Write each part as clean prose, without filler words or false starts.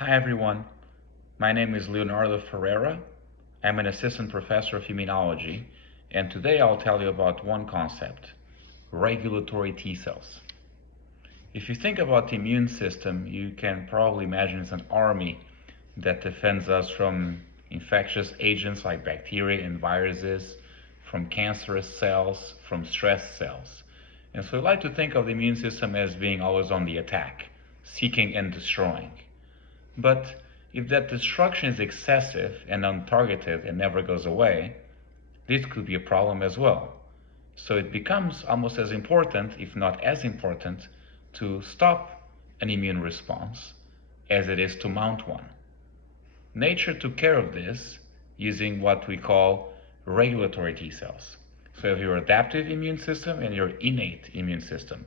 Hi everyone, my name is Leonardo Ferreira. I'm an assistant professor of immunology, and today I'll tell you about one concept, regulatory T cells. If you think about the immune system, you can probably imagine it's an army that defends us from infectious agents like bacteria and viruses, from cancerous cells, from stress cells. And so I like to think of the immune system as being always on the attack, seeking and destroying. But if that destruction is excessive and untargeted and never goes away, this could be a problem as well. So it becomes almost as important, if not as important, to stop an immune response as it is to mount one. Nature took care of this using what we call regulatory T cells. So you have your adaptive immune system and your innate immune system.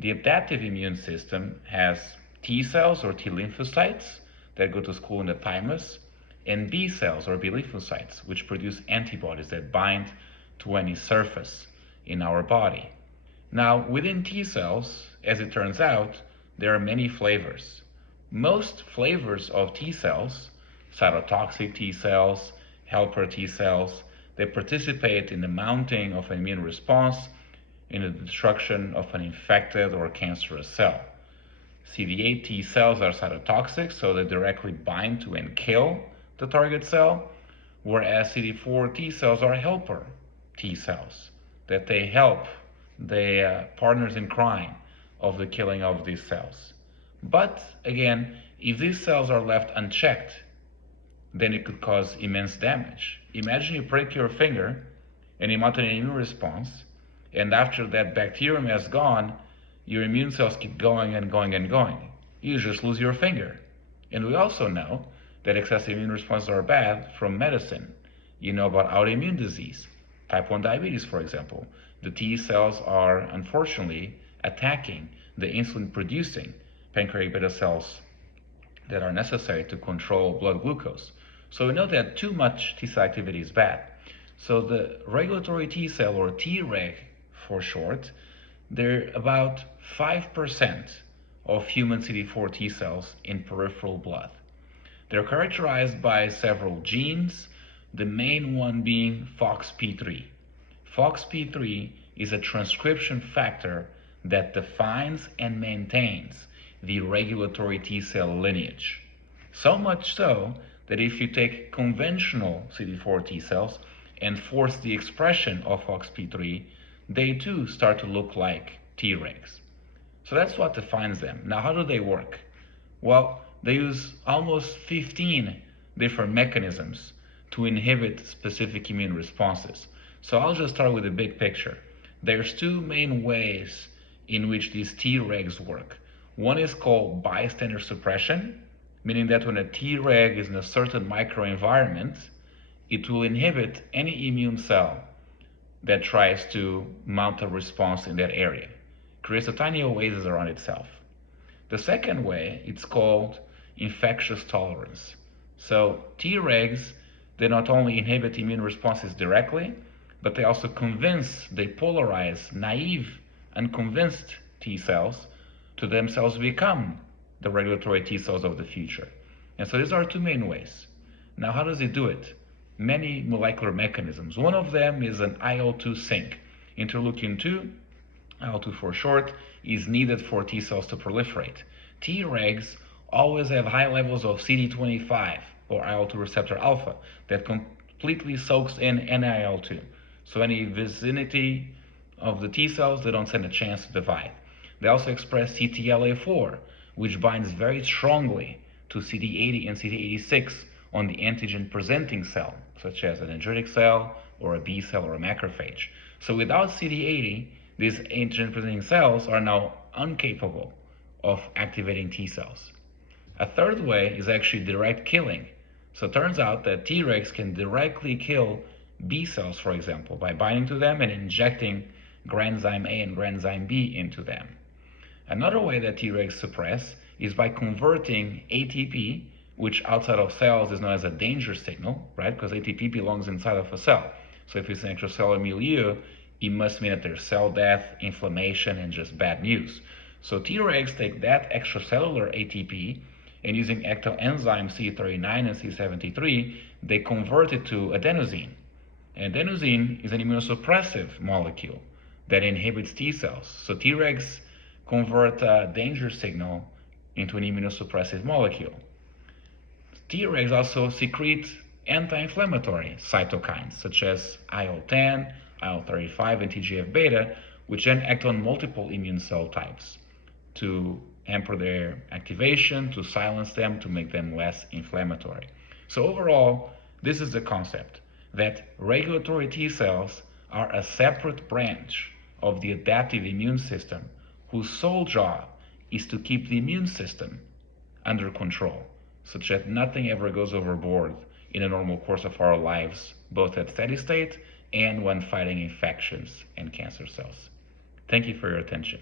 The adaptive immune system has T cells or T lymphocytes that go to school in the thymus, and B cells or B lymphocytes, which produce antibodies that bind to any surface in our body. Now, within T cells, as it turns out, there are many flavors. Most flavors of T cells, cytotoxic T cells, helper T cells, they participate in the mounting of an immune response, in the destruction of an infected or cancerous cell. CD8 T cells are cytotoxic, so they directly bind to and kill the target cell, whereas CD4 T cells are helper T cells, that they help the partners in crime of the killing of these cells. But again, if these cells are left unchecked, then it could cause immense damage. Imagine you break your finger and you mount an immune response, and after that bacterium has gone, your immune cells keep going and going and going. You just lose your finger. And we also know that excessive immune responses are bad from medicine. You know about autoimmune disease, type 1 diabetes, for example. The T cells are unfortunately attacking the insulin producing pancreatic beta cells that are necessary to control blood glucose. So we know that too much T cell activity is bad. So the regulatory T cell, or Treg for short, they're about 5% of human CD4 T cells in peripheral blood. They're characterized by several genes, the main one being FOXP3. FOXP3 is a transcription factor that defines and maintains the regulatory T cell lineage. So much so that if you take conventional CD4 T cells and force the expression of FOXP3, they too start to look like Tregs. So that's what defines them. Now, how do they work? Well, they use almost 15 different mechanisms to inhibit specific immune responses. So I'll just start with the big picture. There's two main ways in which these Tregs work. One is called bystander suppression, meaning that when a Treg is in a certain microenvironment, it will inhibit any immune cell that tries to mount a response in that area. Creates a tiny oasis around itself. The second way, it's called infectious tolerance. So Tregs, they not only inhibit immune responses directly, but they also they polarize naive, unconvinced T cells to themselves become the regulatory T cells of the future. And so these are two main ways. Now, how does it do it? Many molecular mechanisms. One of them is an IL-2 sink. Interleukin 2, IL-2 for short, is needed for T cells to proliferate. Tregs always have high levels of CD25, or IL-2 receptor alpha, that completely soaks in NIL-2. So any vicinity of the T cells, they don't stand a chance to divide. They also express CTLA4, which binds very strongly to CD80 and CD86 on the antigen-presenting cell, such as an dendritic cell or a B cell or a macrophage. So without CD80, these antigen-presenting cells are now incapable of activating T cells. A third way is actually direct killing. So it turns out that Tregs can directly kill B cells, for example, by binding to them and injecting granzyme A and granzyme B into them. Another way that Tregs suppress is by converting ATP, which outside of cells is known as a danger signal, right? Because ATP belongs inside of a cell. So if it's an extracellular milieu, it must mean that there's cell death, inflammation, and just bad news. So Tregs take that extracellular ATP and using ectoenzyme C39 and C73, they convert it to adenosine. Adenosine is an immunosuppressive molecule that inhibits T cells. So Tregs convert a danger signal into an immunosuppressive molecule. Tregs also secrete anti-inflammatory cytokines such as IL-10, IL-35, and TGF-beta, which then act on multiple immune cell types to hamper their activation, to silence them, to make them less inflammatory. So overall, this is the concept that regulatory T cells are a separate branch of the adaptive immune system whose sole job is to keep the immune system under control, such that nothing ever goes overboard in a normal course of our lives, both at steady state and when fighting infections and cancer cells. Thank you for your attention.